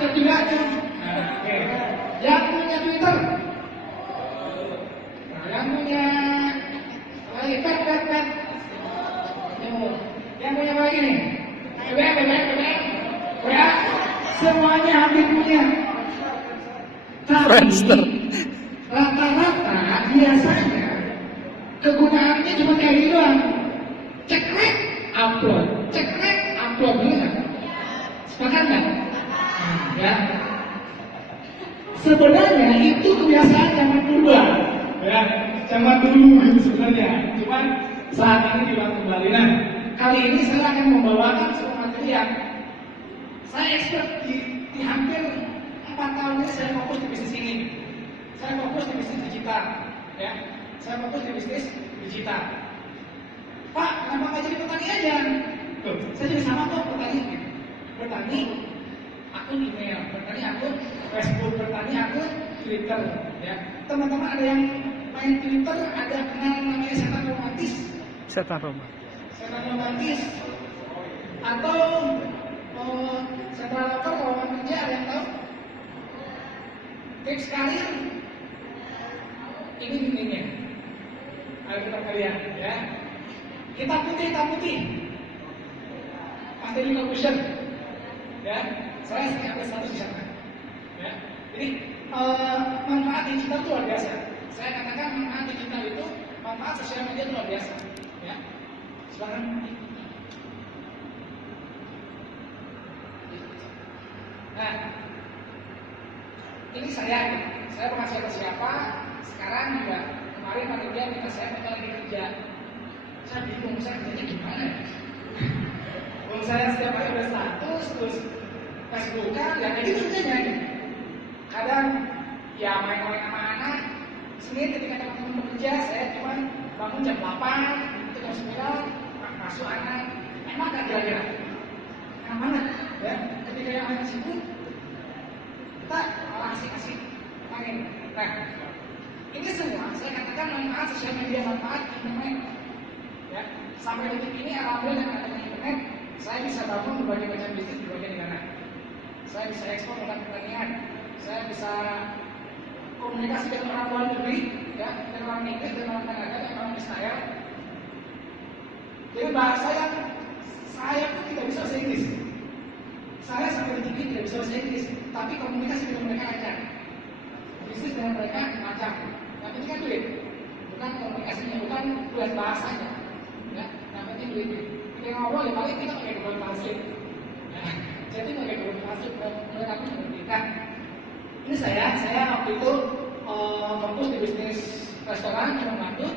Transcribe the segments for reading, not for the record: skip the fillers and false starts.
ketiganya. Oke. Yang punya Twitter. Nah, yang punya pet. Yang punya apa lagi nih? BBM. Ya, semuanya hampir punya. Friendster. Rata-rata biasanya kegunaannya cuma kayak gitu doang. Cekrek, upload, bener. Sepakat nggak? Ya. Sebenarnya itu kebiasaan zaman dulu, ya, zaman dulu gitu sebenarnya. Cuman saat ini diulang kembali. Nah, kali ini saya akan membawakan sebuah materi yang saya expert di hampir 4 tahun ini saya fokus di bisnis ini. Saya fokus di bisnis digital, ya. Saya fokus di bisnis digital. Pak, kenapa nggak jadi petani aja? Loh, saya jadi sama kok petani akun email, bertani akun Facebook, bertani akun Twitter, ya. Teman-teman ada yang main Twitter, ada kenal namanya setan romantis? Setan romantis atau sentra loker lowongan kerja, ada yang tahu? Tips karir ini bimbingnya. Ayo kita kalian, ya. Kita putih. Pasti di conclusion, ya. Saya sering ambil satu di sana, ya. Jadi manfaat digital itu luar biasa. Saya katakan manfaat digital itu, manfaat sosial media itu luar biasa, ya. Silakan. Nah, ini saya bukan siapa. Sekarang juga kemarin panitia minta saya lagi kerja. Saya bingung, saya kerjanya gimana? Kalau saya setiap hari udah status, terus Facebookan, ya kayak gitu kerjanya. Kadang ya main-main sama anak. Senin ketika teman-teman bekerja, saya cuma bangun jam 8, itu jam 9, masuk anak. Emang gak kira-kira? Yang mana? Ya, ketika yang anak sibuk, kita malah asik-asik main. Nah, ini semua saya katakan manfaat sosial media, manfaat internet. Ya, sampai detik ini alhamdulillah dengan adanya internet, saya bisa bangun berbagai macam bisnis di berbagai negara. Saya bisa ekspor produk pertanian, saya bisa komunikasi dengan orang luar negeri, ya, dengan orang Inggris, dengan orang Kanada, dengan orang Israel. Jadi bahasa yang saya pun tidak bisa bahasa Inggris. Saya sampai detik ini tidak bisa bahasa Inggris, tapi komunikasi dengan mereka lancar. Bisnis dengan mereka lancar. Yang penting kan duit, bukan komunikasinya, bukan buat bahasanya. Ya, yang penting duit. Kita ngobrol ya paling kita pakai Google Translate. Ya, jadi pakai Google Translate mereka pun mengerti. Nah, ini saya waktu itu fokus di bisnis restoran cuma bangkrut.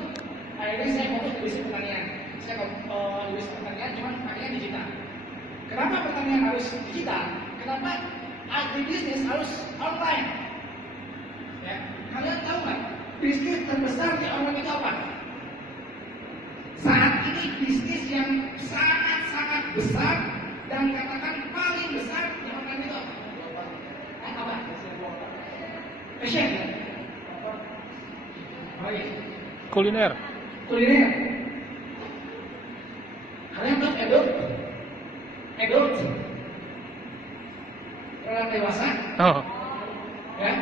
Akhirnya saya fokus di bisnis pertanian. Saya di bisnis pertanian cuma pertanian digital. Kenapa pertanian harus digital? Kenapa agribisnis harus online? Ya, kalian tahu nggak? Bisnis terbesar di online itu apa? Saat ini bisnis yang sangat besar dan katakan paling besar di online itu apa? Fashion. Kuliner. Kalian tahu adult? Orang dewasa? Oh. Ya,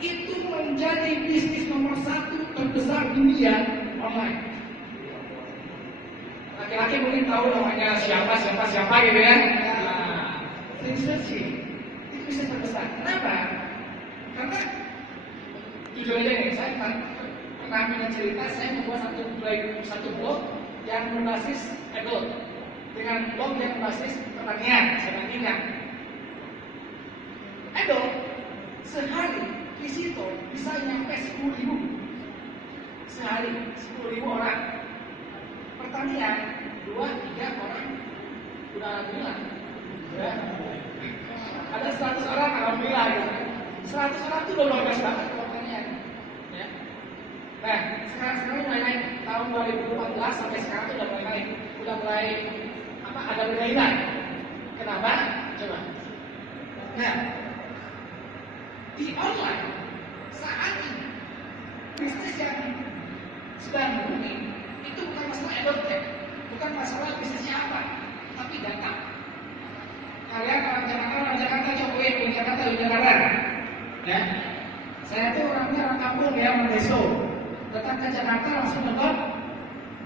itu menjadi bisnis nomor 1 terbesar dunia online. Laki-laki mungkin tahu namanya siapa gitu ya. Nah, research itu bisnis terbesar. Kenapa? Karena jujur aja nih, saya pernah punya cerita, saya membuat satu blog yang berbasis adult dengan blog yang berbasis pertanian. Saya bandingkan. Adult sehari visitor bisa nyampe 10.000 sehari, 10.000 orang. Pertanian 2-3 orang udah alhamdulillah. Ya. Ada 100 orang alhamdulillah. Ya. 100 orang itu udah luar biasa banget pertanian. Ya. Nah, sekarang mulai naik. Tahun 2014 sampai sekarang itu udah mulai naik. Udah mulai ada bergaitan. Kenapa? Coba. Nah, di online saat ini bisnis yang sedang booming itu bukan masalah advertising, bukan masalah bisnisnya apa, tapi data. Kalian orang Jakarta Jokowi punya Ya, saya tuh orangnya orang kampung ya, orang deso. Datang ke Jakarta langsung nonton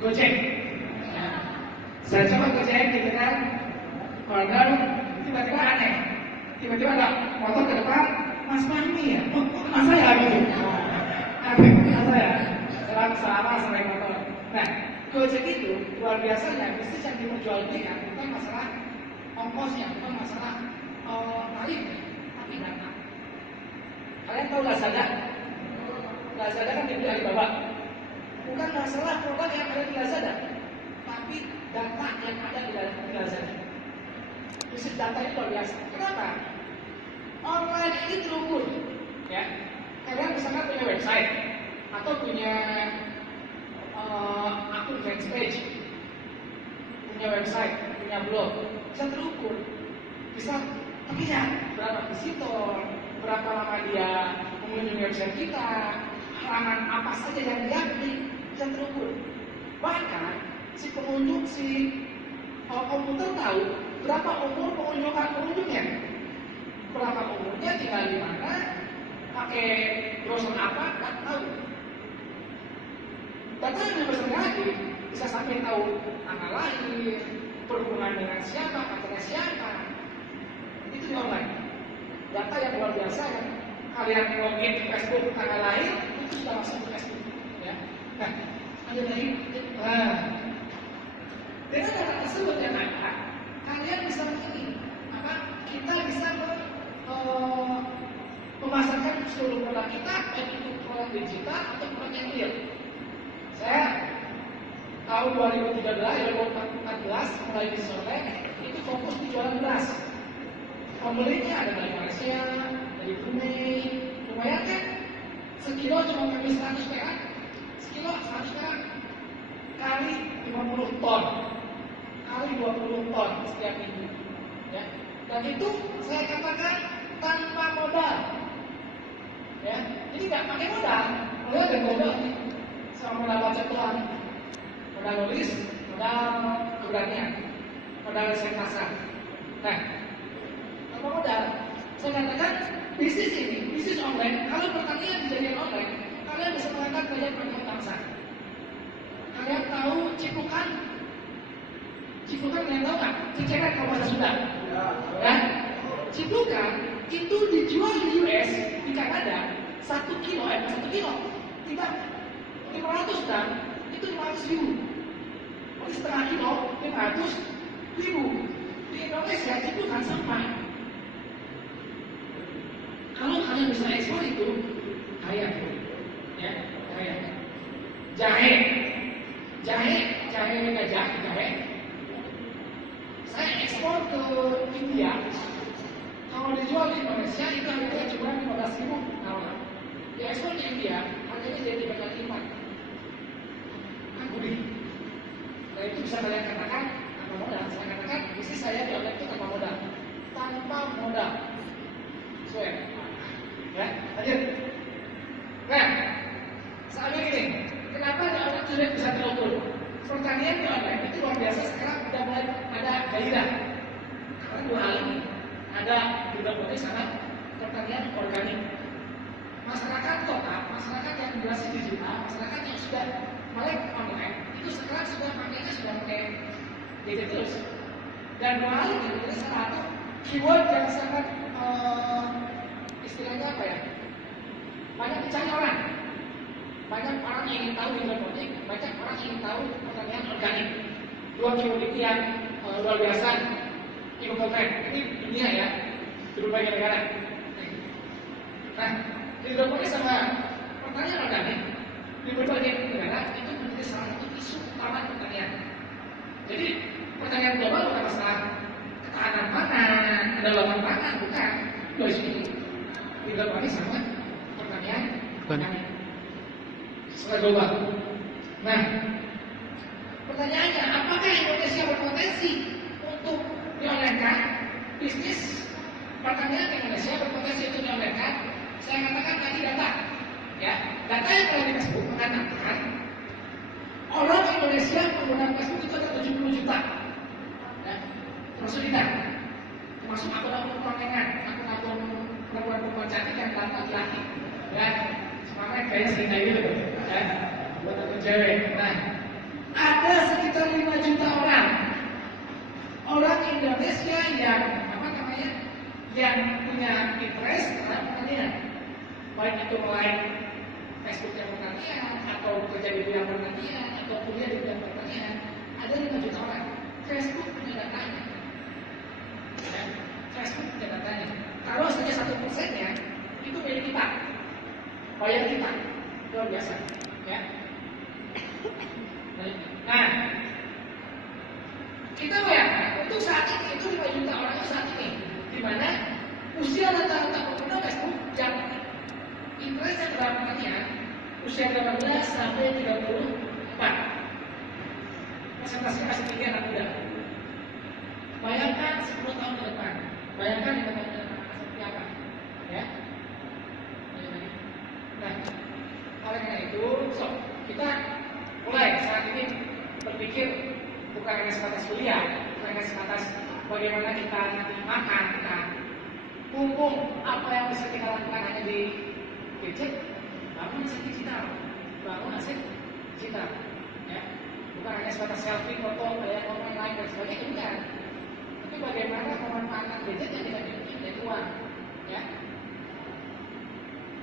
Gojek. Ya. Saya coba Gojek gitu kan, order, tiba-tiba aneh. Tiba-tiba ada motor ke depan, Mas Fahmi ya? Oh, Mas saya gitu. Mas saya. Selama sampai motor. Nah, Gojek itu luar biasanya, bisnis yang diperjualbelikan bukan masalah ongkosnya, bukan masalah tarifnya, tapi data. Kalian tahu Lazada? Lazada kan dibeli Alibaba. Bukan masalah produk yang ada di Lazada, tapi data yang ada di Lazada. Bisnis data itu luar biasa. Kenapa? Online ini terukur, ya. Kalian misalkan punya website atau punya akun fanpage, punya website, punya blog, bisa terukur, bisa terlihat berapa visitor, berapa lama dia mengunjungi website kita, halaman apa saja yang dia klik, bisa terukur. Bahkan si pengunjung, si komputer tahu berapa umur pengunjungnya, berapa umurnya, tinggal di mana, pakai browser apa, nggak tahu. Data yang lebih besar lagi bisa sampai tahu tanggal lahir, berhubungan dengan siapa, katanya siapa. Itu di online. Data yang luar biasa yang kalian login di Facebook tanggal lahir itu sudah masuk ke Facebook. Ya. Nah, ada lagi. Dengan data tersebut yang ada, kalian bisa begini, apa? Kita bisa memasarkan seluruh produk kita, baik itu produk digital atau produk yang real. Saya tahun 2013, 2014 mulai di Sore itu fokus di jualan beras. Pembelinya ada dari Malaysia, dari Brunei, lumayan kan? Sekilo cuma ngambil 100 perak, sekilo 100 perak, kali 50 ton, kali 20 ton setiap minggu. Ya. Dan itu saya katakan tanpa modal. Ya, jadi nggak pakai modal, modal dan modal. Sama modal baca Tuhan, modal nulis, modal keberanian, modal riset pasar. Nah, tanpa modal, saya katakan bisnis ini, bisnis online, kalau pertanian dijadikan online, kalian bisa mengangkat banyak bangsa. Kalian tahu cipukan? Cipukan kalian tahu nggak? Ceceran kalau bahasa Sunda. Ya, cipukan itu dijual di US, di Kanada, 1 kilo, tidak 500 gram, itu 500 ribu. Jadi setengah kilo, 500 ribu. Di Indonesia itu kan sampai. Kalau kalian bisa ekspor itu, kaya. Ya, kaya. Jahe gajah, jahe. Saya ekspor ke India. Kalau dijual di Indonesia, itu harganya cuma 15 ribu. Nah, diekspor ke India, harganya jadi 3 kali lipat. Gurih. Nah itu bisa kalian katakan tanpa modal. Saya katakan bisnis saya di online itu tanpa modal. Tanpa modal. Swear. Ya, lanjut. Nah, soalnya gini, kenapa di online sudah bisa terukur? Pertanian di online itu luar biasa sekarang sudah mulai ada gairah. Karena 2 hal ini, ada hidroponik sama pertanian organik. Masyarakat kota, masyarakat yang berbasis digital, masyarakat yang sudah melek online itu sekarang sudah pakai gadget terus. Dan 2 hal ini salah satu keyword yang sangat istilahnya apa ya? Banyak dicari orang. Banyak orang yang ingin tahu hidroponik, banyak orang yang ingin tahu pertanian organik. 2 keyword ini yang luar biasa implement. Ini dunia ya, di berbagai negara. Nah, hidroponik sama pertanian organik di berbagai negara itu menjadi salah satu isu utama pertanian. Jadi pertanian global bukan masalah ketahanan pangan, kedalaman pangan, bukan. Dua isu ini. Hidroponik sama pertanian organik secara global. Nah, pertanyaannya, apakah Indonesia berpotensi untuk dionlinkan? Bisnis pertanian Indonesia berpotensi untuk dionlinkan? Saya katakan tadi data. Ya, data yang telah di Facebook mengatakan orang Indonesia penggunaan Facebook itu ada 70 juta. Ya, termasuk kita, termasuk akun-akun kontengan, akun-akun perempuan-perempuan cantik yang rata-rata laki-laki. Ya, semuanya kayaknya sering kayak gitu, ya. Buat temen cewek. Nah, ada sekitar 5 juta orang Indonesia yang yang punya interest terhadap pertanian, baik itu like Facebook yang pertanian, atau kerja di bidang pertanian, atau kuliah di bidang pertanian. Ada 5 juta orang. Facebook punya datanya. Ya, Facebook punya datanya. Kalau saja 1%-nya itu milik kita, bayar kita, luar biasa. Ya. Nah, kita bayangkan untuk saat ini itu 5 juta orang itu saat ini, di mana usia rata-rata pengguna Facebook yang interest yang dalam pertanian usia 18 sampai 34. Presentasinya masih tinggi anak muda. Bayangkan 10 tahun ke depan, bayangkan 5 tahun ke depan seperti apa, ya? Nah, oleh karena itu, kita mulai saat ini berpikir bukan hanya sebatas kuliah, bukan hanya sebatas bagaimana kita nanti makan, kita mumpung apa yang bisa kita lakukan hanya di gadget, bangun aset digital, ya. Bukan hanya sebatas selfie, foto, kayak orang lain dan sebagainya, bukan. Tapi bagaimana memanfaatkan gadget yang tidak dimiliki dari uang, ya.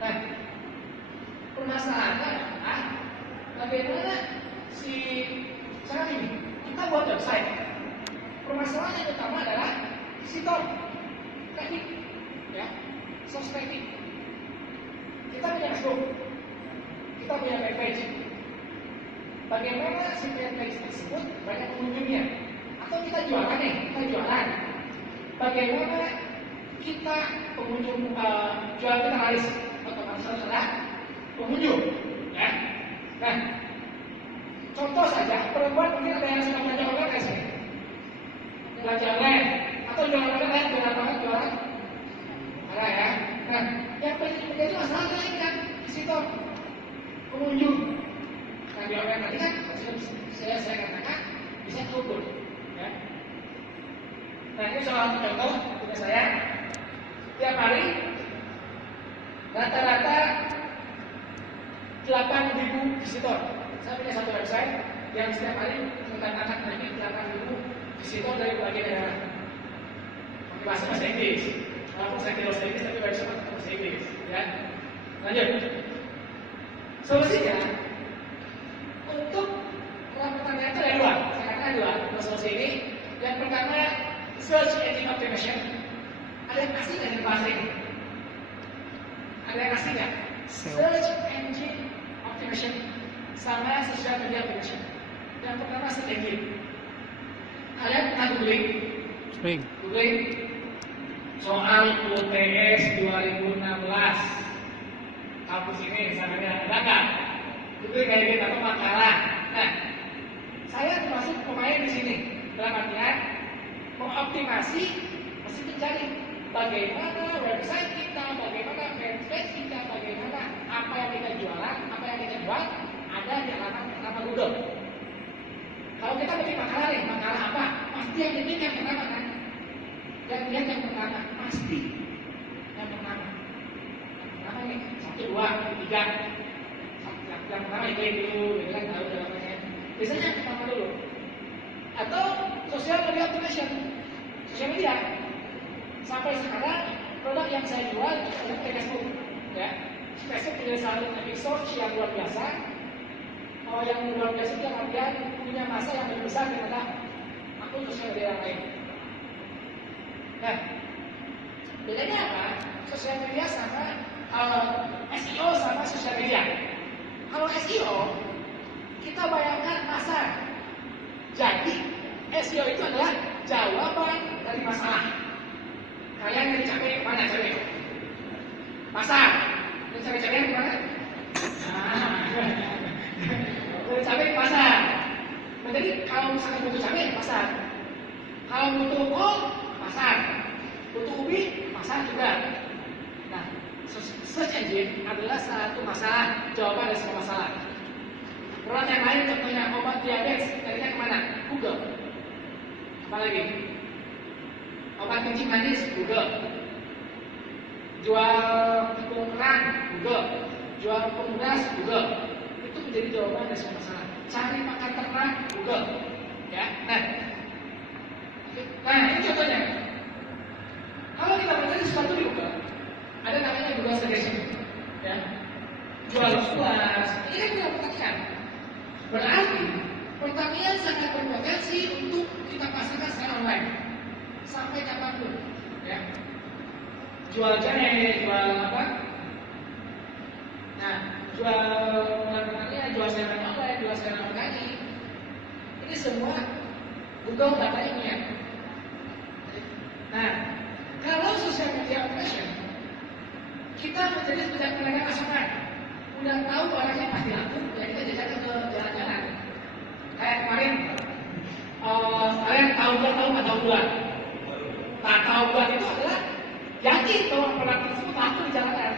Nah, permasalahannya adalah bagaimana sekarang ini kita buat website. Permasalahan yang utama adalah visitor traffic, ya, source traffic. Kita punya Facebook, kita punya fanpage. Bagaimana si fanpage tersebut banyak pengunjungnya? Atau kita jualan nih, kita jualan. Bagaimana kita pengunjung jual kita laris atau masalah pengunjung, ya. Nah, contoh saja, perempuan mungkin ada yang suka belanja online nggak sih? Belanja online atau jualan online jualan banget jualan, ada ya. Nah, yang menjadi masalah ini kan di situ pengunjung. Nah, di online tadi kan saya katakan bisa terukur, ya. Nah, ini soal contoh punya saya. Tiap hari rata-rata 8.000 visitor. Saya punya satu website yang setiap hari mencatatkan lagi 8.000 visitor dari berbagai daerah. Bahasa Inggris. Walaupun saya kira bahasa Inggris, tapi website bahasa Inggris. Ya. Lanjut. Solusinya untuk pertanyaan itu ada dua. Saya katakan dua. Solusi ini. Yang pertama, search engine optimization. Ada yang asli nggak bahasa ini? Ada yang asli nggak? Search engine optimization sama social media optimization. Yang pertama search engine. Kalian pernah googling? Googling soal UTS 2016 kampus ini misalnya ada nggak? Googling kayak gitu atau makalah. Nah, saya termasuk pemain di sini. Dalam artian mengoptimasi, mesti mencari bagaimana website kita, bagaimana fanpage kita, bagaimana apa yang kita jualan, apa yang kita jual ada di halaman pertama Google. Kalau kita bikin makalah nih, makalah apa? Pasti yang bikin yang pertama kan? Yang lihat yang pertama, pasti yang pertama. Yang pertama nih, 1, 2, 3. Yang pertama itu dulu, gitu kan tahu jawabannya. Biasanya yang pertama dulu. Atau sosial media optimization, sosial media. Sampai sekarang produk yang saya jual itu Facebook, ya. Facebook punya satu resource yang luar biasa. Kalau yang luar biasa itu artian punya masa yang lebih besar daripada akun sosial media yang lain. Nah, bedanya apa? Sosial media sama SEO sama sosial media. Kalau SEO kita bayangkan pasar. Jadi SEO itu adalah jawaban dari masalah. Kalian yang capek kemana capek? Pasar. Dan capek-capek kemana? Dari capek ke pasar. Nah, jadi kalau misalkan butuh capek, pasar. Kalau butuh kol, pasar. Butuh ubi, pasar juga. Nah, search engine adalah satu masalah, jawaban dari semua masalah. Produk yang lain contohnya obat diabetes, carinya kemana? Google. Apalagi? Obat kencing manis, Google. Jual tepung Google. Jual pengurus, Google. Itu menjadi jawaban dari semua masalah. Cari makan ternak, Google. Ya, nah ini contohnya. Kalau kita mencari sesuatu di Google, ada namanya Google Suggestion. Ya, jual puas. Ini kan kita perhatikan. Berarti pertanian sangat berpotensi untuk kita pasarkan secara online sampai kapanpun. Ya, jual jahe, jual apa? Nah, jual pertanian, jual sayuran online, jual sayuran organik. Ini semua Google datanya punya. Nah, kalau sosial media operation, kita menjadi pedagang asongan. Udah tahu barangnya pasti laku, ya kita jajakan ke jalan-jalan. Kayak kemarin, kalian tahu atau bulan? Tak tahu bulan itu adalah yakin bahwa produk tersebut laku di jalanan.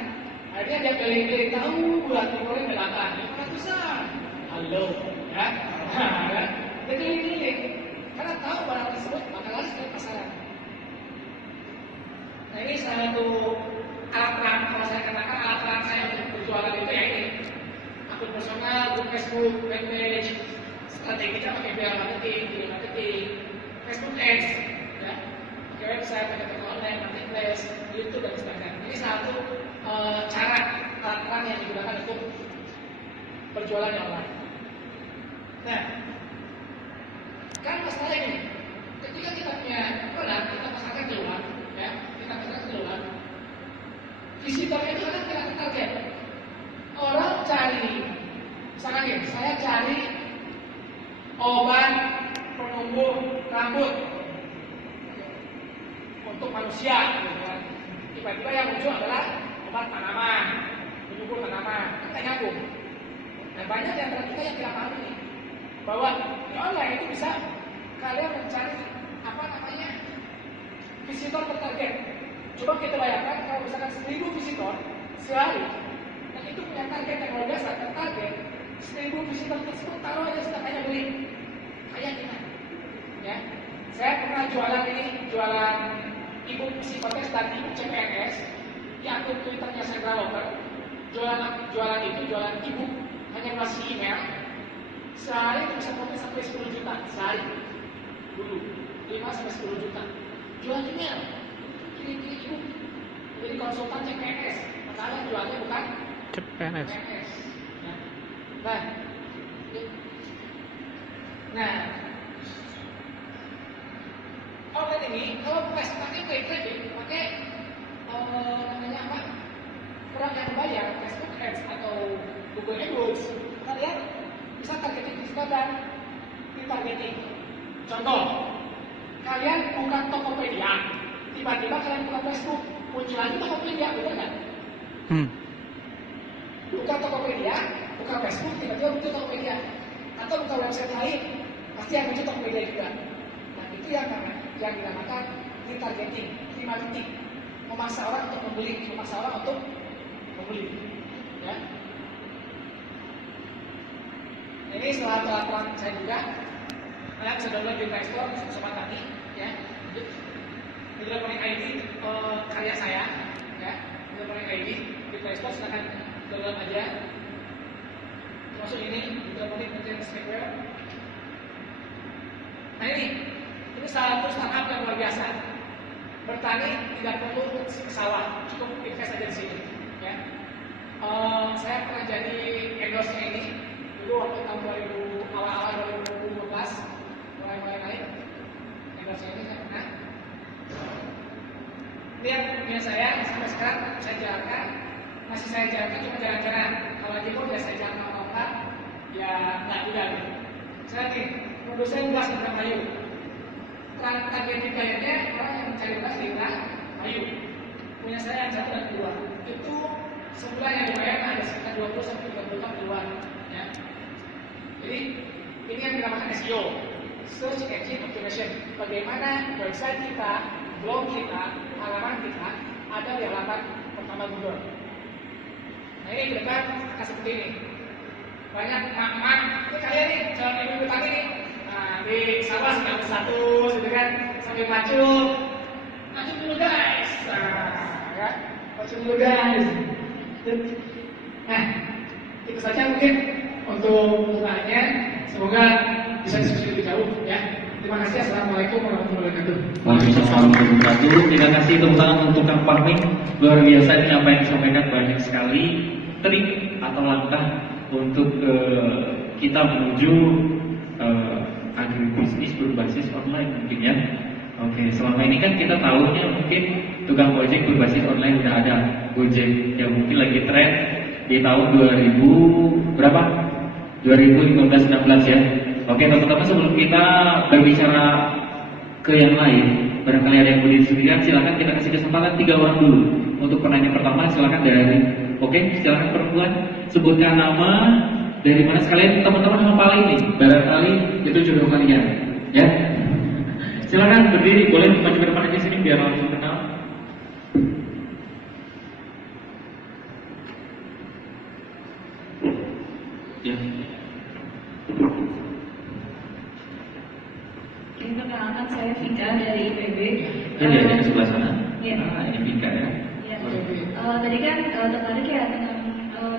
Akhirnya dia pilih tahu bulan kemarin belakang, ini produk besar. Halo, ya, ya. Dia pilih karena tahu barang tersebut bakal laris dari pasaran. Nah ini salah satu alat perang, kalau saya katakan alat perang saya untuk berjualan itu ya ini akun personal, grup Facebook, fanpage, strateginya pakai PR marketing, video marketing, Facebook Ads, ya, pakai website, pakai toko online, marketplace, YouTube dan Instagram. Ini satu cara alat perang yang digunakan untuk berjualan yang online. Nah, kan masalah ini, ketika kita punya produk, kita pasarkan di luar, ya, kita pasarkan di luar. Visitor itu kan kita target. Orang cari, misalkan nih, saya cari obat penumbuh rambut untuk manusia, gitu kan. Tiba-tiba yang muncul adalah obat tanaman, penumbuh tanaman, kita nyambung. Dan banyak yang kita yang tidak paham ini, bahwa di online itu bisa kalian mencari visitor tertarget. Coba kita bayangkan kalau misalkan 1000 visitor sehari, dan itu punya target yang luar biasa, tertarget 1000 visitor tersebut taruh aja sudah kayak beli, kayak kita. Ya, saya pernah jualan ibu psikotes dan ibu CPNS di akun Twitternya Sandra Lover. Jualan ibu hanya masih email. Sehari itu bisa profit sampai 10 juta sehari. Dulu 5 sampai 10 juta. Jual email. Kirim ibu. Jadi konsultan CPNS. Padahal jualnya bukan CPNS. Ya. Nah, online ini kalau pakai traffic, pakai namanya apa? Orang yang bayar Facebook Ads atau Google AdWords, kalian bisa targeting visitor dan retargeting. Contoh, kalian buka Tokopedia, tiba-tiba kalian buka Facebook, muncul lagi Tokopedia, betul nggak? Buka Tokopedia, buka Facebook, tiba-tiba muncul Tokopedia, atau buka website lain, pasti yang muncul Tokopedia juga. Nah itu yang dinamakan retargeting, remarketing, memaksa orang untuk membeli, ya. Ini setelah pelaporan saya juga, kalian bisa download di Play Store, Sobat Tani, ya. Hidroponik ID karya saya, ya. Hidroponik ID di Play Store, silahkan download aja. Termasuk ini Hidroponik Nutrient Square. Nah ini salah satu startup yang luar biasa. Bertani tidak perlu ke sawah, cukup invest aja di sini, ya. Saya pernah jadi endorse-nya ini dulu waktu tahun 2000 awal 2015 mulai naik. Endorse-nya ini saya pernah. Ini yang punya saya sampai sekarang masih saya jalankan cuma jalan-jalan. Kalau lagi mau ya saya jalan apa ya nggak juga. Saya nih produsen gas dan kayu. Target bayarnya orang yang mencari gas di kayu. Punya saya yang 1 dan 2. Itu sebulan yang dibayar ada sekitar 20 sampai 30 juta keluar, ya. Jadi ini yang dinamakan SEO, Search Engine Optimization. Bagaimana website kita, blog kita, halaman kita ada di halaman pertama Google. Nah ini ke depan akan seperti ini. Banyak mak-mak, ini kalian nih, calon ibu tani nih. Nah di sawah sedang status, gitu kan, sambil maju dulu guys. Nah, ya, maju dulu guys. Nah, itu saja mungkin untuk pertanyaannya. Semoga bisa diskusi lebih jauh ya. Terima kasih. Assalamualaikum warahmatullahi wabarakatuh. Waalaikumsalam warahmatullahi wabarakatuh. Terima kasih tepuk tangan untuk Kang Fahmi. Luar biasa ini apa yang disampaikan, banyak sekali trik atau langkah untuk kita menuju agribisnis berbasis online mungkin ya. Oke, selama ini kan kita tahunya mungkin tukang ojek berbasis online udah ada, Gojek yang mungkin lagi tren di tahun 2000 berapa? 2015-16 ya. Oke teman-teman, sebelum kita berbicara ke yang lain, barangkali ada yang mau didiskusikan, silakan kita kasih kesempatan 3 orang dulu. Untuk penanya pertama silakan dari, oke silakan perempuan, sebutkan nama, dari mana sekalian teman-teman hafal ini, barangkali itu jodoh kalian, ya. Silakan berdiri, boleh maju ke depan aja sini biar langsung kenal. Ya. Perkenalkan, saya Vika dari IPB. Ya, di sebelah sana. Iya. Ah, ini Vika ya. Iya. Tadi kan tertarik ya tentang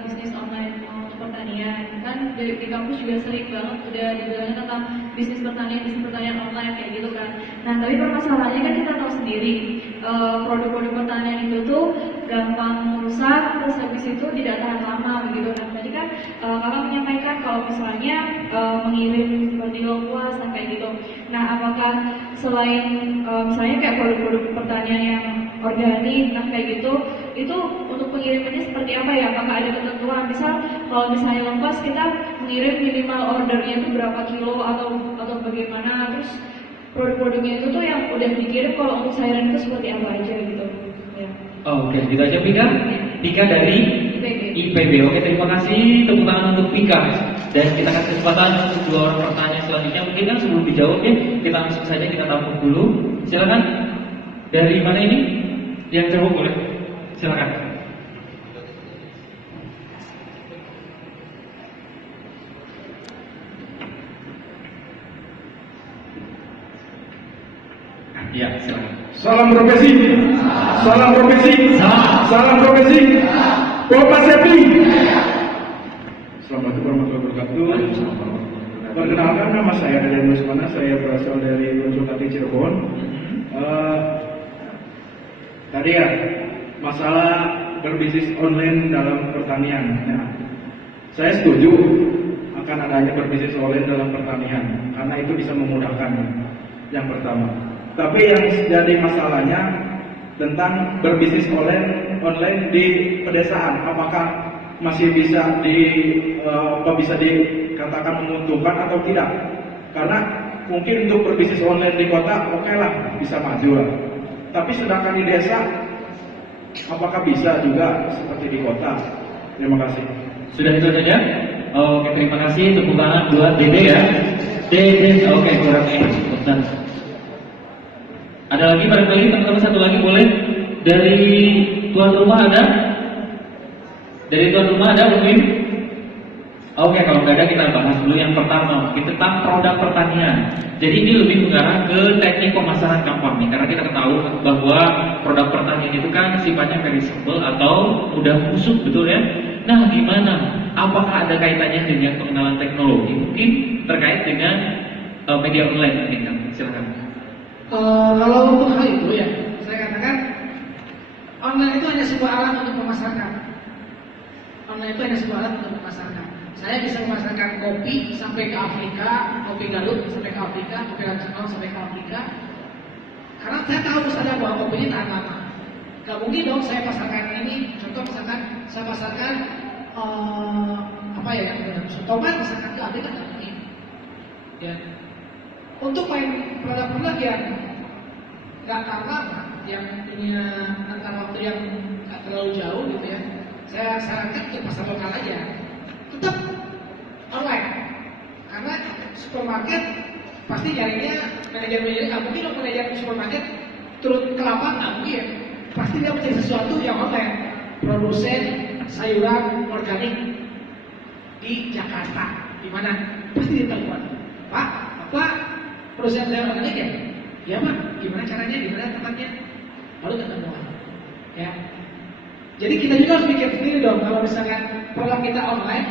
bisnis online untuk pertanian. Kan di kampus juga sering banget udah dibilangin tentang bisnis pertanian online kayak gitu kan. Nah, tapi permasalahannya kan kita tahu sendiri produk-produk pertanian itu tuh gampang rusak, terus habis itu tidak tahan lama begitu kan. Tadi kan kakak menyampaikan kalau misalnya mengirim seperti longkuas kayak gitu. Nah, apakah selain misalnya kayak produk-produk pertanian yang organik, nah kayak gitu, itu untuk pengirimannya seperti apa ya? Apakah ada ketentuan? Misal kalau misalnya longkuas kita mengirim minimal ordernya itu berapa kilo atau bagaimana? Terus produk-produknya itu tuh yang udah dikirim kalau untuk sayuran itu seperti apa aja gitu? Ya. Oke, gitu aja Vika. Vika dari IPB. Oke, terima kasih. Tepuk tangan untuk Vika. Dan kita kasih kesempatan untuk 2 orang pertanyaan selanjutnya. Mungkin kan sebelum dijawab ya, kita langsung saja kita tampung dulu. Silakan. Dari mana ini? Yang jawab boleh. Silakan. Ya, silakan. Salam profesi, salam profesi, salam profesi, Bapak Sepi. Assalamualaikum warahmatullahi wabarakatuh. Perkenalkan, nama saya Deden Musmana, saya berasal dari Konsultasi Cirebon. Tadi ya, masalah berbisnis online dalam pertanian. Nah, saya setuju akan adanya berbisnis online dalam pertanian, karena itu bisa memudahkan. Yang pertama. Tapi yang jadi masalahnya tentang berbisnis online di pedesaan, apakah masih bisa bisa dikatakan menguntungkan atau tidak? Karena mungkin untuk berbisnis online di kota, oke lah, bisa maju lah. Tapi sedangkan di desa, apakah bisa juga seperti di kota? Terima kasih. Sudah itu saja? Oke, terima kasih. Tepuk tangan buat Dede ya. Dede, oke, kurang ini. Ada lagi barangkali teman-teman, satu lagi boleh? Dari tuan rumah ada? Dari tuan rumah ada mungkin? Oke, kalau nggak ada kita bahas dulu yang pertama, tentang produk pertanian. Jadi ini lebih mengarah ke teknik pemasaran kampanye, karena kita tahu bahwa produk pertanian itu kan sifatnya perishable atau mudah busuk, betul ya? Nah, gimana? Apakah ada kaitannya dengan pengenalan teknologi? Mungkin terkait dengan media online mungkin kan? Silakan. Kalau untuk hal itu ya, saya katakan online itu hanya sebuah alat untuk memasarkan. Online itu hanya sebuah alat untuk memasarkan. Saya bisa memasarkan kopi sampai ke Afrika, kopi Garut sampai ke Afrika, kopi Rancakau sampai ke Afrika. Karena saya tahu sadar bahwa kopi ini tahan lama. Gak mungkin dong saya pasarkan ini. Contoh misalkan saya pasarkan tomat misalkan ke Afrika, gak mungkin. Ya. Untuk main produk-produk yang nggak tahan lama, yang punya antara waktu yang nggak terlalu jauh gitu ya, saya sarankan ke pasar lokal aja, tetap online, karena supermarket pasti nyarinya manajer-manajer, nggak mungkin dong manajer supermarket turun ke lapangan, nggak mungkin, pasti dia mencari sesuatu yang online, produsen sayuran organik di Jakarta, di mana pasti ditelepon, Pak, produsen sayur organik ya? Ya Pak, gimana caranya, gimana tempatnya? Baru ketemuan. Ya. Jadi kita juga harus pikir sendiri dong, kalau misalkan produk kita online,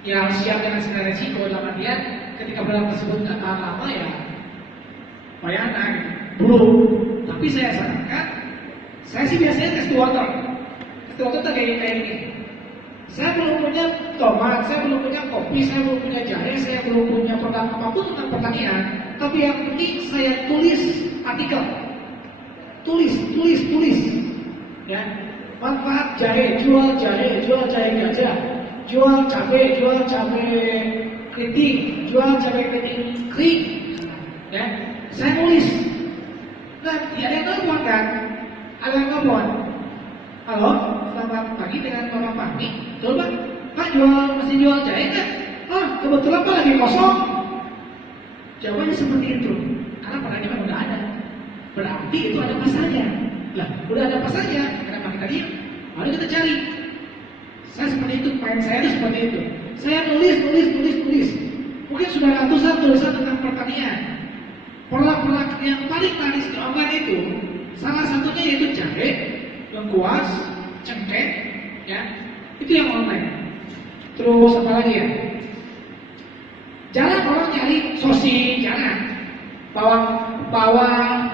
ya harus siap dengan segala resiko. Dalam artian ketika produk tersebut nggak tahan lama ya bayangkan gitu. Belum. Tapi saya sarankan, saya sih biasanya tes water. Tes water tuh kayak gini. Saya belum punya tomat, saya belum punya kopi, saya belum punya jahe, saya belum punya produk apapun tentang pertanian. Tapi yang penting saya tulis artikel. Tulis. Ya. Manfaat jahe, jual jahe gajah, jual cabai keriting, jual cabai keriting kering. Ya. Saya nulis. Nah, ada yang nelfon kan? Ada yang nelfon. Halo, selamat pagi dengan Bapak Fahmi. Betul Pak? Pak masih jual jahe kan? Ah, kebetulan Pak lagi kosong. Jawabannya seperti itu. Karena pertanyaan udah ada. Berarti itu ada pasarnya. Lah, udah ada pasarnya. Kenapa kita diam? Mari kita cari. Saya seperti itu, pengen saya itu seperti itu. Saya nulis. Mungkin sudah ratusan tulisan tentang pertanian. Produk-produk yang paling laris di online itu, salah satunya yaitu jahe, lengkuas, cengkeh, ya, itu yang online. Terus apa lagi ya? Jarang orang nyari sosis, jarang. Bawang,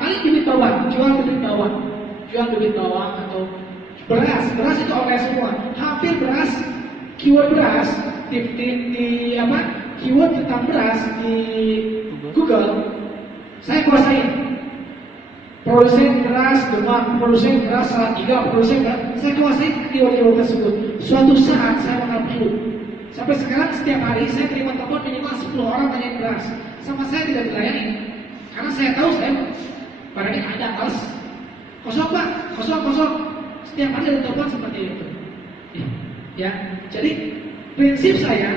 paling bibit bawang, jual bibit bawang atau beras itu online semua. Hampir beras, keyword beras di keyword tentang beras di Google. Saya kuasain. Produsen beras Demak, produsen beras Salatiga, produsen beras, saya kuasain keyword tersebut. Suatu saat saya mengambil. Sampai sekarang setiap hari saya terima telepon minimal 10 orang tanya beras. Sama saya tidak dilayani. Karena saya tahu saya barangnya ada males. Kosong Pak, kosong. Setiap hari ada telepon seperti itu. Ya, jadi prinsip saya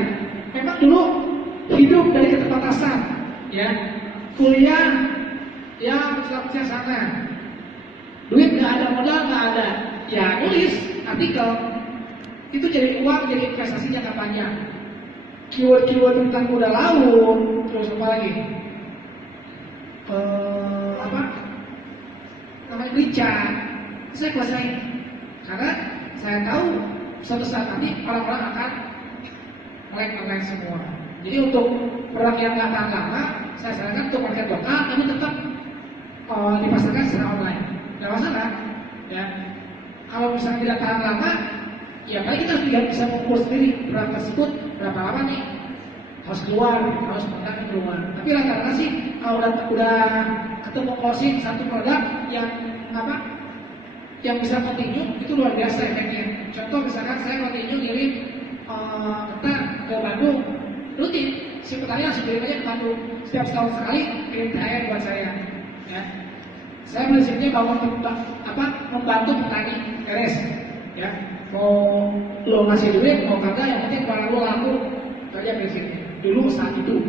memang dulu hidup dari keterbatasan, ya. Kuliah yang kecil sana, duit nggak ada, modal nggak ada, ya nulis artikel itu jadi uang, jadi investasi jangka panjang. Keyword tentang kuda laut, terus apa lagi? Namanya rica, saya kuasai karena saya tahu suatu saat nanti orang-orang akan online semua. Jadi untuk produk yang nggak tahan lama, saya sarankan untuk market lokal, tapi tetap dipasarkan secara online. Nggak masalah, ya. Kalau misalnya tidak tahan lama, ya paling kita tidak bisa mengukur sendiri produk tersebut berapa lama nih harus keluar, harus keluar. Tapi rata-rata sih kalau udah ketemu closing satu produk yang bisa continue, itu luar biasa efeknya. Contoh misalkan saya continue ngirim ketan ke Bandung rutin, si petani langsung kirim aja ke Bandung. Setiap setahun sekali kirim THR buat saya. Ya. Saya prinsipnya membantu petani beres. Ya. Mau lo ngasih duit, mau kagak, yang penting kalau lo laku kerja prinsipnya. Dulu saat itu,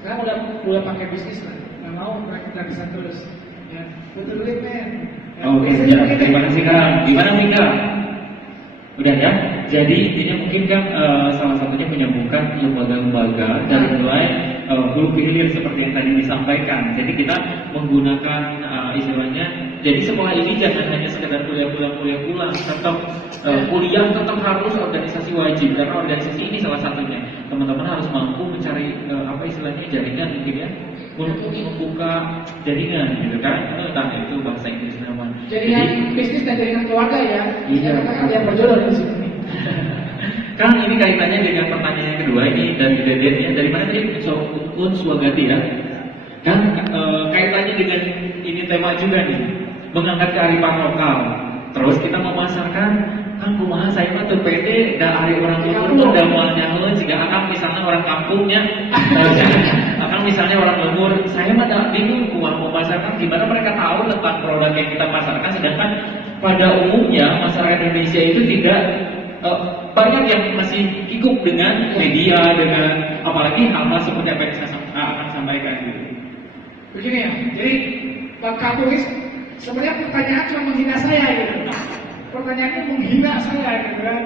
sekarang udah pakai bisnis lah, nggak mau gratisan terus. Ya. Butuh duit men. Ya. Oke, terima kasih Kang. Gimana nih Kang? Udah ya? Jadi intinya mungkin kan salah satunya menyambungkan lembaga-lembaga dari mulai hulu ke hilir seperti yang tadi disampaikan. Jadi kita menggunakan istilahnya, jadi sekolah ini jangan hanya sekedar kuliah pulang, tetap kuliah tetap harus organisasi wajib, karena organisasi ini salah satunya. Teman-teman harus mampu mencari istilahnya jaringan mungkin ya, untuk membuka jaringan gitu kan. Entah itu bahasa Inggris namanya. Jaringan bisnis dan jaringan keluarga ya. Iya. Yang berjodoh di sini. Kang, ini kaitannya dengan pertanyaan yang kedua ini dari Deden, dari mana tadi? Swagati ya. Kan kaitannya dengan ini tema juga nih, mengangkat kearifan lokal. Terus kita memasarkan, kan kumaha saya mah teu pede da ari orang lembur da moal nyaheun jika akang misalnya orang kampungnya. Akang misalnya orang lembur, saya mah bingung kumaha memasarkan, gimana mereka tahu tentang produk yang kita pasarkan, sedangkan pada umumnya masyarakat Indonesia itu tidak banyak yang masih kikuk dengan media, dengan apalagi hal-hal seperti apa yang saya akan sampaikan gitu. Begini ya, jadi Bang Kapuris sebenarnya pertanyaan cuma menghina saya gitu. Pertanyaannya menghina saya gitu kan.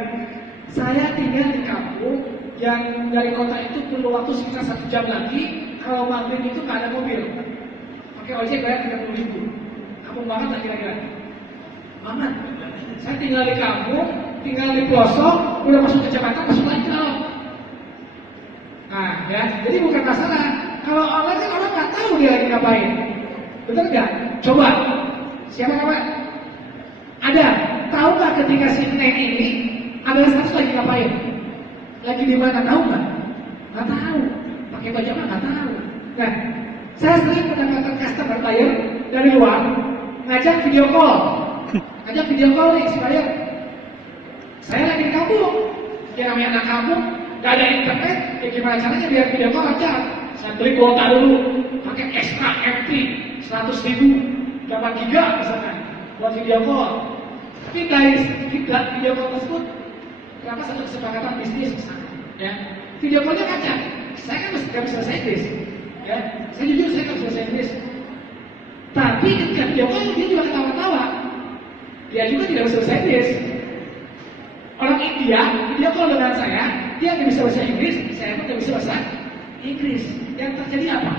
Saya tinggal di kampung yang dari kota itu perlu waktu sekitar 1 jam lagi. Kalau maghrib itu nggak ada mobil, pakai ojek bayar 30.000. Kampung banget lah kira-kira. Banget. Saya tinggal di kampung, tinggal di pelosok, udah masuk kecamatan, masuk lagi ke laut. Nah, ya, jadi bukan masalah. Kalau online kan orang nggak tahu dia lagi ngapain, betul nggak? Coba, siapa nama? Ada. Tahu nggak ketika si Neng ini ada status lagi ngapain? Lagi di mana? Tahu nggak? Nggak tahu. Pakai baju apa? Nggak tahu. Nah, saya sering mendapatkan customer buyer dari luar ngajak video call, nih supaya saya lagi di kampung, dia namanya anak kampung, nggak ada internet, ya gimana caranya biar video call aja? Saya beli kuota dulu, pakai extra MT 100.000, dapat giga misalkan buat video call. Tapi dari video call tersebut, kenapa satu kesepakatan bisnis misalkan, ya video callnya ngajak, saya kan nggak bisa bahasa Inggris, ya saya jujur saya nggak bisa bahasa Inggris. Tapi ketika video call dia juga ketawa-tawa, dia juga tidak bisa bahasa Inggris. Orang India video call dengan saya, dia nggak bisa bahasa Inggris, saya pun nggak bisa bahasa Inggris. Yang terjadi apa?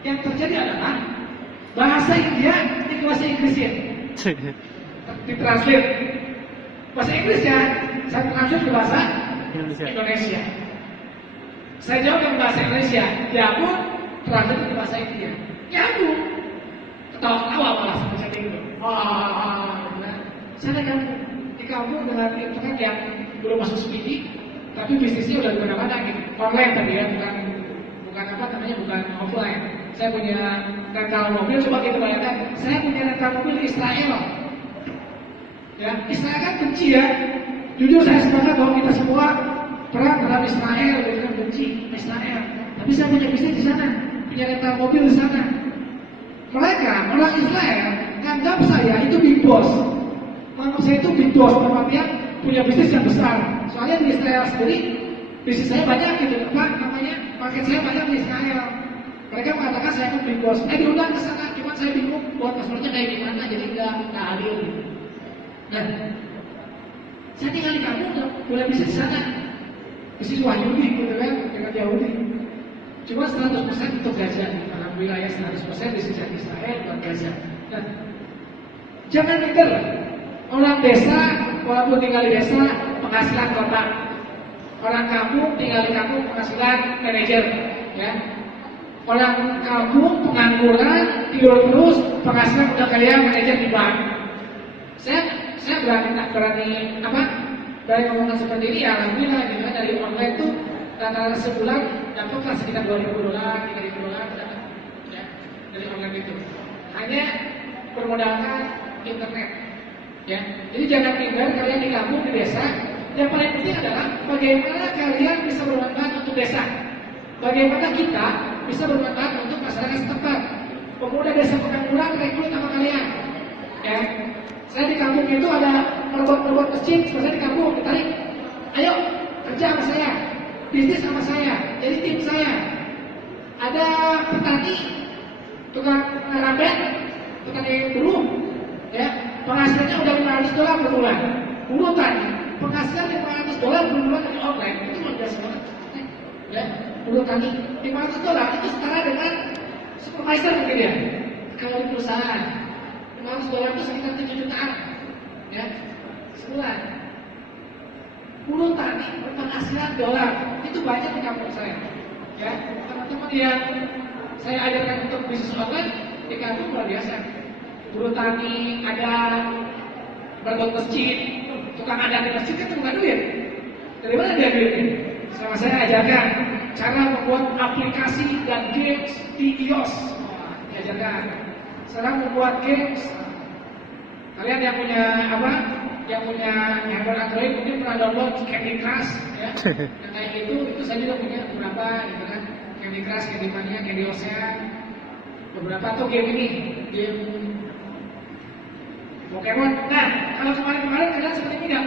Yang terjadi adalah bahasa India di bahasa Inggrisin, ditranslate bahasa Inggrisnya, saya translate ke bahasa Indonesia. Saya jawab dengan bahasa Indonesia, dia pun translate ke bahasa India. Nyambung. Ketawa-ketawa malah seperti itu. Saya di kampung dengan internet yang belum masuk speedy, tapi bisnisnya udah di mana-mana gitu. Online tadi ya, bukan apa namanya, bukan offline. Saya punya rental mobil, coba kita bayangkan, saya punya rental mobil di Israel. Ya, Israel kan benci ya. Jujur saya sepakat bahwa kita semua perang terhadap Israel, kita kan benci Israel. Tapi saya punya bisnis di sana, punya rental mobil di sana. Mereka, orang Israel, nganggap saya itu big boss. Menganggap saya itu big boss, artinya punya bisnis yang besar. Soalnya di Israel sendiri, bisnis saya banyak gitu, apa namanya, market saya banyak di Israel. Mereka mengatakan saya itu big boss. Diundang ke sana, cuma saya bingung buat passwordnya kayak gimana, jadi nggak adil gitu. Nah, saya tinggal di kampung, boleh bisnis di sana. Bisnis Wahyudi, gitu kan, dengan Yahudi. Cuma 100% untuk Gaza. Alhamdulillah ya 100% bisnis dari Israel buat Gaza. Nah, jangan minder. Orang desa, walaupun tinggal di desa, penghasilan kota. Orang kampung, tinggal di kampung, penghasilan manajer. Ya. Orang kampung, pengangguran, tidur terus, penghasilan udah kaya manajer di bank. Saya berani ngomongkan seperti ini ya, alhamdulillah gitu kan, dari online tuh rata-rata sebulan dapatlah sekitar $2.000, $3.000 ya, dari online itu. Hanya bermodalkan internet. Ya. Jadi jangan minder kalian di kampung, di desa. Yang paling penting adalah bagaimana kalian bisa bermanfaat untuk desa. Bagaimana kita bisa bermanfaat untuk masyarakat setempat. Pemuda desa Pekanbaru rekrut sama kalian. Ya. Saya di kampung itu ada robot masjid, saya di kampung ditarik. Ayo kerja sama saya, bisnis sama saya, jadi tim saya. Ada petani, tukang ngerabet, petani buruh, ya, penghasilannya udah $500 per bulan. Buruh tani, penghasilan $500 per bulan dari online, itu luar biasa banget. Ya, buruh tani, $500 itu setara dengan supervisor mungkin ya, kalau di perusahaan. $500 itu sekitar 7 jutaan, ya, sebulan. Buruh tani berpenghasilan $, itu banyak di kampung saya. Ya, teman-teman yang saya ajarkan untuk bisnis online di kampung luar biasa. Buruh tani, ada berbuat masjid, tukang adat di masjid kan bukan duit. Dari mana dia duitnya? Sama saya ajarkan cara membuat aplikasi dan games di iOS. Diajarkan. Sekarang membuat games. Kalian yang punya yang punya handphone Android mungkin pernah download Candy Crush, ya. Yang kayak itu saya juga punya beberapa, gitu kan. Candy Crush, Candy Mania, Candy Ocean. Beberapa tuh game game Pokemon. Nah, kalau kemarin kalian seperti ini nggak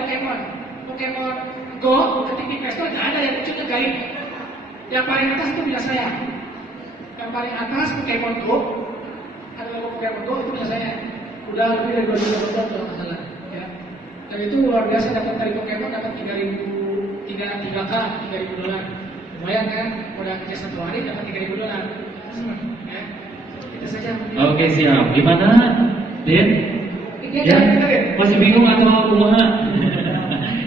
Pokemon Go, ketik di Play Store nggak ada yang lucu gaib. Yang paling atas itu punya saya. Yang paling atas Pokemon Go. Ada logo Pokemon Go itu punya saya. Udah lebih dari 2 juta kalau nggak salah, ya. Dan itu luar biasa, dapat dari Pokemon dapat $3.000. Lumayan kan? Udah kerja 1 hari dapat $3.000. Ya. Itu saja. Oke, siap. Gimana, Den? Ya, Ya, kita lihat. masih bingung atau kumaha?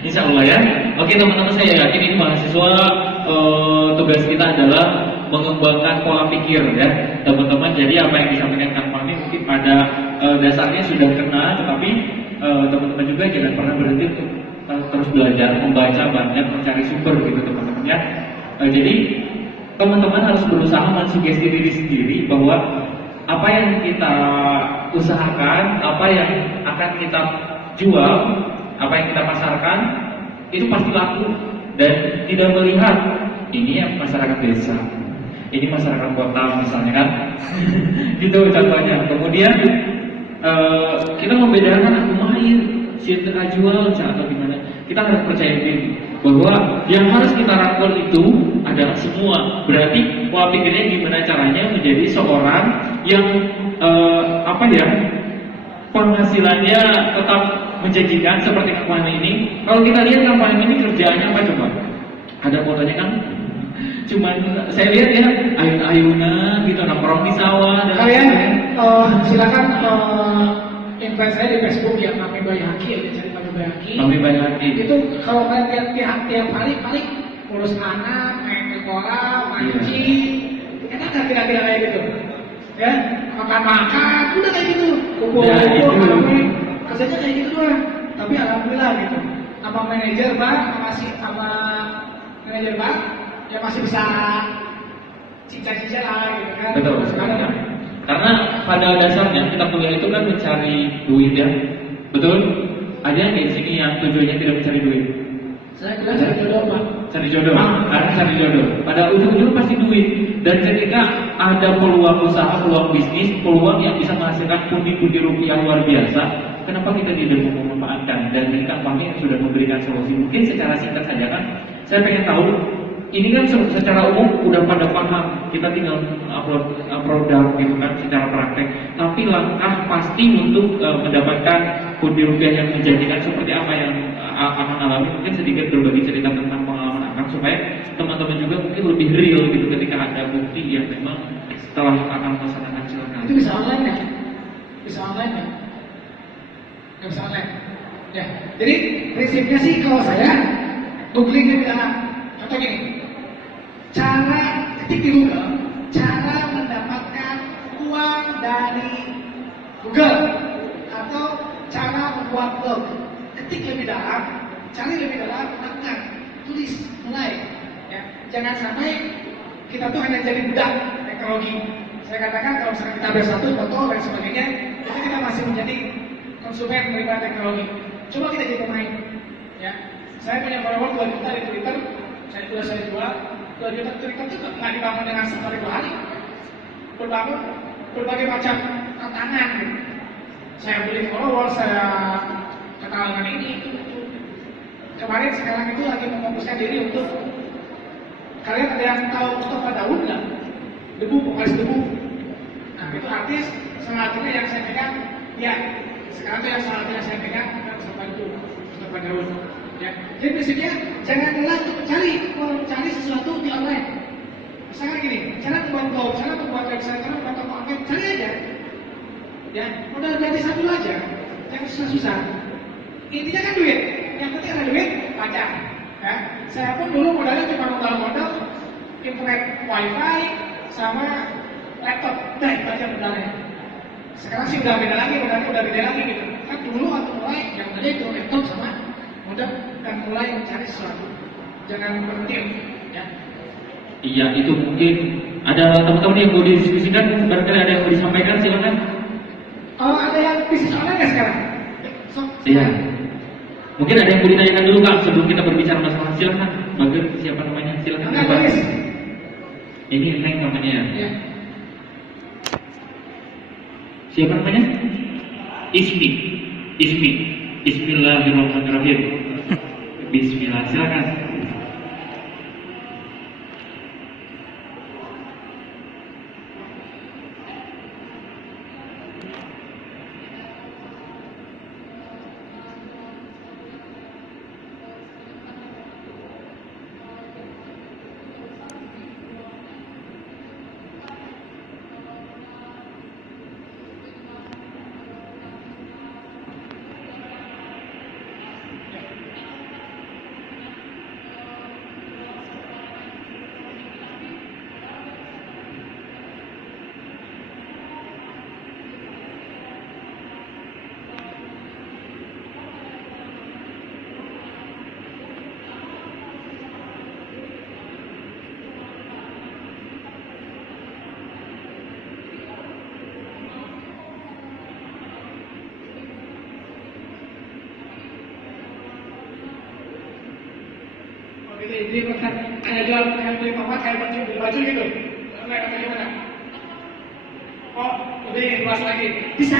Insya Allah ya. Oke teman-teman, saya yakin ini mahasiswa tugas kita adalah mengembangkan pola pikir ya teman-teman. Jadi apa yang disampaikan Kang Fahmi mungkin pada dasarnya sudah kena, tetapi teman-teman juga jangan pernah berhenti untuk terus belajar, membaca banyak, mencari sumber gitu teman-teman ya. Jadi teman-teman harus berusaha mensugesti diri sendiri bahwa apa yang kita usahakan, apa yang akan kita jual, apa yang kita pasarkan itu pasti laku, dan tidak melihat ini yang masyarakat desa, ini masyarakat kota misalnya kan. Gitu contohnya. Kemudian kita membedakan aku main si jual atau gimana. Kita harus percaya diri bahwa yang harus kita rangkul itu adalah semua. Berarti pola pikirnya gimana caranya menjadi seorang yang penghasilannya tetap menjanjikan seperti Kang Fahmi ini. Kalau kita lihat Kang Fahmi ini kerjaannya apa coba? Ada fotonya kan? Cuman saya lihat ya ayun-ayunan gitu, nongkrong di sawah. Kalian silakan invite saya di Facebook ya, Fahmi Bayhaqi aja, cari Fahmi Bayhaqi. Fahmi Bayhaqi. Itu kalau kalian lihat tiap hari paling ngurus anak, main ke kolam, mancing, enak kan kira-kira kayak gitu, ya makan-makan, udah kayak gitu, kumpul-kumpul, rame, kerjanya kayak gitu doang. Tapi alhamdulillah gitu, sama manajer bang, sama manajer bang, ya masih bisa cincang-cincang lah gitu kan. Betul. Karena pada dasarnya kita kuliah itu kan mencari duit ya, betul? Ada yang di sini yang tujuannya tidak mencari duit? Saya kira cari jodoh pak. Cari jodoh, karena cari jodoh. Pada ujung-ujung pasti duit. Dan ketika ada peluang usaha, peluang bisnis, peluang yang bisa menghasilkan pundi-pundi rupiah luar biasa, kenapa kita tidak memanfaatkan? Dan ini Kang Fahmi yang sudah memberikan solusi. Mungkin secara singkat saja kan, saya pengen tahu. Ini kan secara umum udah pada paham, kita tinggal upload gitu kan secara praktek. Tapi langkah pasti untuk mendapatkan pundi rupiah yang menjanjikan seperti apa yang akan alami, mungkin sedikit berbagi cerita tentang pengalaman Akang supaya teman-teman juga mungkin lebih real gitu ketika ada bukti yang memang setelah akan melaksanakan silakan. Itu bisa online ya? Bisa online ya? Nggak bisa online. Ya, jadi prinsipnya sih kalau saya googling di contoh gini, cara ketik di Google, cara mendapatkan uang dari Google atau cara membuat blog. Ketik lebih dalam, cari lebih dalam, tekan, tulis, mulai. Ya, jangan sampai kita tuh hanya jadi budak teknologi. Saya katakan kalau misalnya kita bersatu, foto dan sebagainya, itu kita masih menjadi konsumen daripada teknologi. Coba kita jadi pemain. Ya, saya punya follower 2 juta di Twitter, saya jual 2 juta Twitter itu nggak dibangun dengan sehari 2 hari. Berbangun berbagai macam tantangan. Gitu. Saya beli follower, saya kenalan ini itu. Kemarin sekarang itu lagi memfokuskan diri untuk kalian ada yang tahu Mustafa Daud nggak? Debu, vokalis Debu. Nah itu artis salah satunya yang saya pegang. Ya, sekarang itu yang salah satunya saya pegang Mustafa Daud. Ya, jadi prinsipnya jangan lelah untuk mencari sesuatu di online. Misalkan gini, cara membuat blog, cara membuat website, cara membuat toko online, cari aja. Ya, modal gratis satu aja, jangan susah-susah. Intinya kan duit, yang penting ada duit, baca. Ya, saya pun dulu modalnya cuma modal internet wifi sama laptop, dah itu aja modalnya. Sekarang sih udah beda lagi, modalnya udah beda lagi gitu. Kan dulu waktu mulai yang ada itu laptop sama modal dan mulai mencari sesuatu, jangan berhenti. Ya. Iya, itu mungkin ada teman-teman yang mau didiskusikan, barangkali ada yang mau disampaikan, silakan. Ada yang bisnis online nggak sekarang? Iya. Mungkin ada yang mau ditanyakan dulu Kak sebelum kita berbicara masalah, silakan. Bager, siapa namanya? Silakan. Ini Neng namanya. Ya. Siapa namanya? Ismi. Bismillahirrahmanirrahim. Bismillah, silakan. Jadi bukan kayak jual kayak beli tomat kayak baju gitu. Enggak kayak gimana? Oh, lebih luas lagi. Bisa.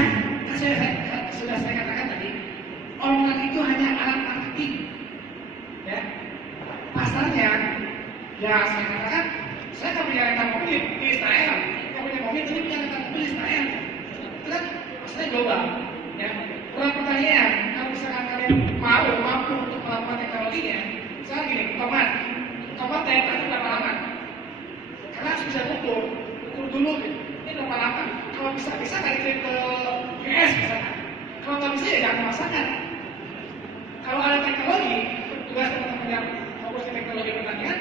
Sudah saya katakan tadi, online itu hanya alat marketing. Ya. Pasarnya, ya saya katakan, saya nggak punya rental mobil di Israel, nggak punya mobil, tapi punya rental mobil di Israel. Itu kan maksudnya global. Ya. Pertanyaan, kalau misalkan kalian mampu untuk melakukan teknologinya, misalnya gini, tomat daya tahan berapa lama? Karena harus bisa ukur dulu. Ini berapa lama? Kalau bisa nggak dikirim ke US misalkan. Kalau nggak bisa ya jangan memaksakan. Kalau ada teknologi, tugas teman-teman yang fokus di teknologi pertanian,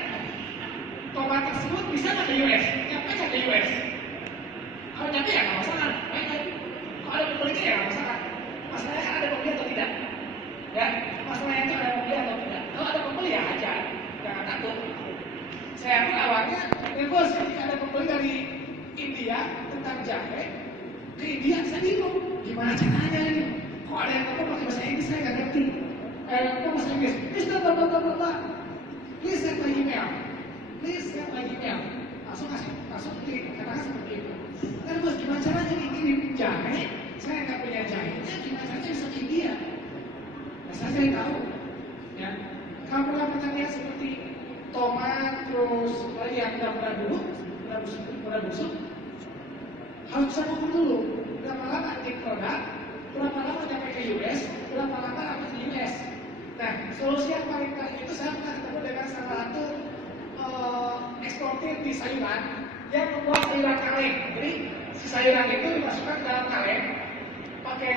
tomat tersebut bisa nggak ke US? Nyampe nggak ke US? Kalau nyampe ya nggak masalah. Kalau ada pembelinya ya nggak masalah. Masalahnya ada pembeli atau tidak? Ya, masalahnya itu ada pembeli atau tidak. Kalau ada pembeli ya aja, jangan takut. Saya pun awalnya negosiasi ada pembeli dari India tentang jahe ke India, saya bingung gimana caranya ini. Kok ada yang ngomong pakai bahasa Inggris saya nggak ngerti. Kok bahasa Inggris? Please send my email. Please send my email. Langsung katakan seperti itu. Kan bos gimana caranya dikirim jahe? Saya nggak punya jahenya, gimana caranya bisa ke India? Nah, saya tahu. Ya, kalau pernah pertanian seperti tomat, terus lagi yang udah busuk, harus bisa ngukur dulu berapa lama nanti produk, berapa lama sampai ke US, berapa lama sampai ke US. Nah, solusi yang paling baik itu saya pernah ketemu dengan salah satu eksportir di sayuran yang membuat sayuran kaleng. Jadi si sayuran itu dimasukkan ke dalam kaleng, pakai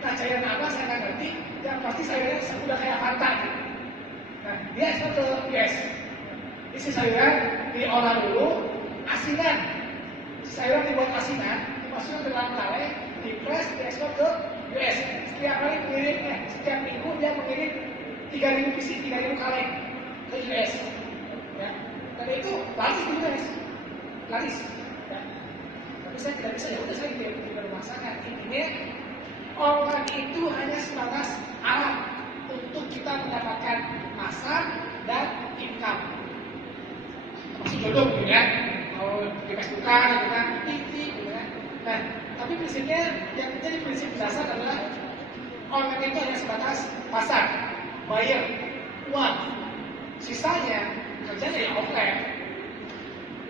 cairan apa saya nggak ngerti, yang pasti sayurannya sudah kayak Fanta. Nah, dia ekspor ke US. Isi sayuran diolah dulu, asinan. Sayuran dibuat asinan, dimasukkan ke dalam kaleng, dipres, diekspor ke US. Setiap hari mengirim, setiap minggu dia mengirim 3.000 pc, 3.000 kaleng ke US. Ya. Dan itu laris di US, laris. Ya. Tapi saya tidak bisa, ya udah saya tidak bermasalah. Intinya online itu hanya sebatas alat untuk kita mendapatkan pasar dan income. Masih jodoh gitu ya, kalau di Facebookan, gitu kan, TV, gitu kan. Nah, tapi prinsipnya yang menjadi prinsip dasar adalah online itu hanya sebatas pasar, buyer, uang. Sisanya kerjanya ya offline.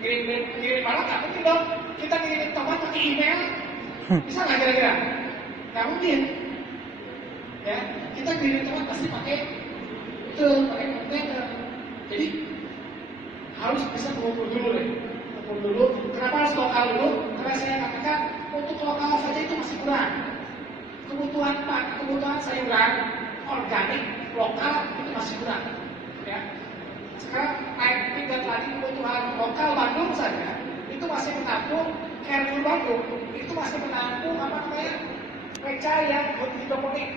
Ngirim barang nggak mungkin dong. Kita ngirim tomat pakai email, bisa nggak kira-kira? Nggak mungkin. Ya, kita ngirim tomat pasti pakai kontainer. Jadi harus bisa mengukur dulu deh. Mengukur dulu. Kenapa harus lokal dulu? Karena saya katakan untuk lokal saja itu masih kurang. Kebutuhan sayuran organik lokal itu masih kurang. Ya. Sekarang naik tingkat lagi kebutuhan lokal Bandung saja itu masih menampung Carrefour Bandung itu masih menampung meca yang hidroponik.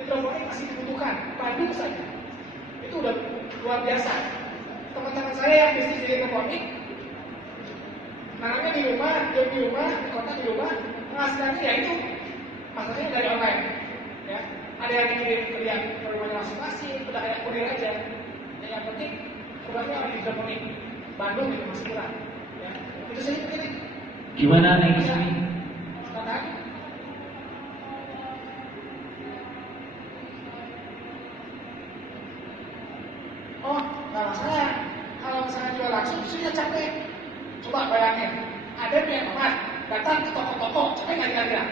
Hidroponik masih dibutuhkan Bandung saja. Itu udah luar biasa. Teman-teman saya yang bisnis di hidroponik, nanamnya di rumah, di kota di rumah, penghasilannya ya itu masalahnya dari online. Ya, ada yang dikirim ke rumahnya masing-masing, udah kayak kurir aja. Yang penting programnya ada di hidroponik. Bandung itu masih kurang. Ya, itu saja begini. Gimana nih ini? Silakan. Oh, nggak masalah. Kalau misalnya jual langsung, sudah capek. Coba bayangin, ada yang tomat datang ke toko-toko, capek nggak kira-kira?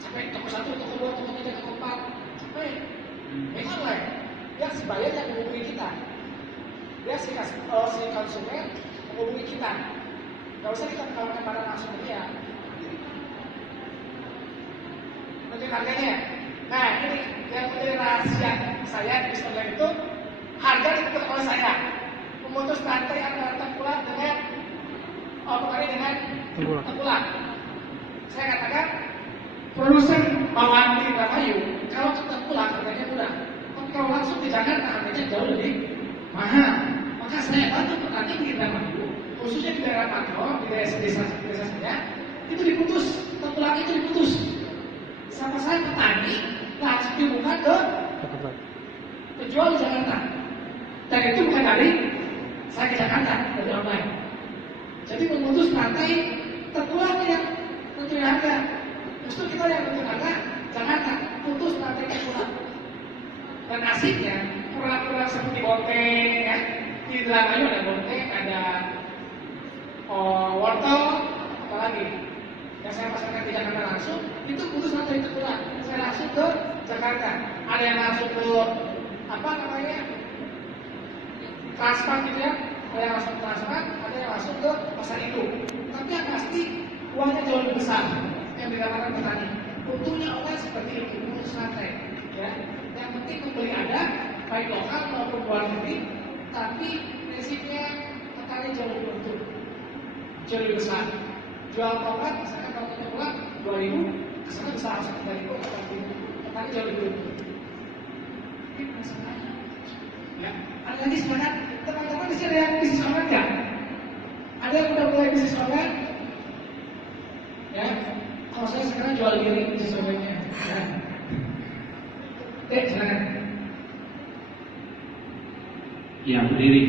Capek toko 1, toko 2, toko 3, toko 4, capek. Ini online, yang si buyer yang menghubungi kita, dia si konsumen menghubungi kita. Nggak usah kita menawarkan barang langsung ke dia. Nanti harganya. Nah, ini yang menjadi rahasia saya di bisnis online itu. Harga ditentukan oleh saya, memutus rantai antara tengkulak dengan tengkulak. Saya katakan produsen bawang di Indramayu kalau ke tengkulak harganya murah, tapi kalau langsung di Jakarta harganya jauh lebih mahal. Maka saya bantu petani di Indramayu, khususnya di daerah Makro, di daerah desa saya, itu diputus, tengkulak itu diputus. Sama saya petani langsung dibuka ke penjual di Jakarta. Dan itu bukan dari saya ke Jakarta dari online. Jadi memutus rantai terkuat yang menteri harga. Justru kita yang menteri harga Jakarta putus rantai terkuat. Dan asiknya pura-pura seperti bonteng ya. Di dramanya ada bonteng, ada wortel, apalagi yang saya pasarkan di Jakarta langsung itu putus rantai terkuat. Saya langsung ke Jakarta. Ada yang langsung ke apa namanya transfer gitu ya, ada yang langsung transfer, ada yang langsung ke pasar itu. Tapi yang pasti uangnya jauh lebih besar yang didapatkan petani. Untungnya online seperti itu, putus rantai. Ya, yang penting pembeli ada, baik lokal maupun luar negeri, tapi prinsipnya petani jauh lebih untung, jauh lebih besar. Jual tomat, misalkan kalau kita pulang 2.000, kesana bisa langsung 3.000 atau 4.000, petani jauh lebih untung. Ini masalahnya. Ya, ada lagi semangat teman-teman di sini ada yang bisnis online nggak? Ada yang udah mulai bisnis online? Ya, kalau saya sekarang jual diri bisnis online-nya. Ya. Silakan. Ya, berdiri.